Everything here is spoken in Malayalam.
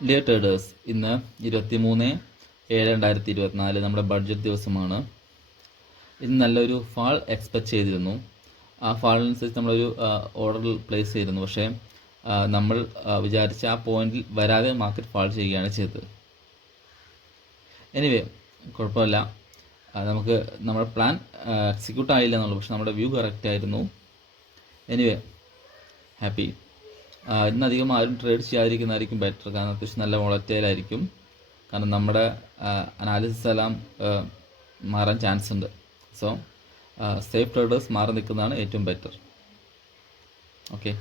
ഡിയർ ട്രേഡേഴ്സ്, ഇന്ന് 23/7/2024 നമ്മുടെ ബഡ്ജറ്റ് ദിവസമാണ്. ഇന്ന് നല്ലൊരു ഫാൾ എക്സ്പെക്റ്റ് ചെയ്തിരുന്നു. ആ ഫാളിനനുസരിച്ച് നമ്മളൊരു ഓർഡർ പ്ലേസ് ചെയ്തിരുന്നു. പക്ഷേ നമ്മൾ വിചാരിച്ച ആ പോയിന്റിൽ വരാതെ മാർക്കറ്റ് ഫാൾ ചെയ്യുകയാണ് ചെയ്തത്. എനിവേ, കുഴപ്പമില്ല. നമുക്ക് നമ്മുടെ പ്ലാൻ എക്സിക്യൂട്ട് ആയില്ല എന്നുള്ളൂ, പക്ഷെ നമ്മുടെ വ്യൂ കറക്റ്റ് ആയിരുന്നു. Anyway, happy. ഇന്നധികം ആരും ട്രേഡ് ചെയ്യാതിരിക്കുന്നതായിരിക്കും ബെറ്റർ. കാരണം അത്യാവശ്യം നല്ല വോളറ്റൈലായിരിക്കും. കാരണം നമ്മുടെ അനാലിസിസ് എല്ലാം മാറാൻ ചാൻസ് ഉണ്ട്. സോ സേഫ് ട്രേഡേഴ്സ് മാറി നിൽക്കുന്നതാണ് ഏറ്റവും ബെറ്റർ. ഓക്കെ.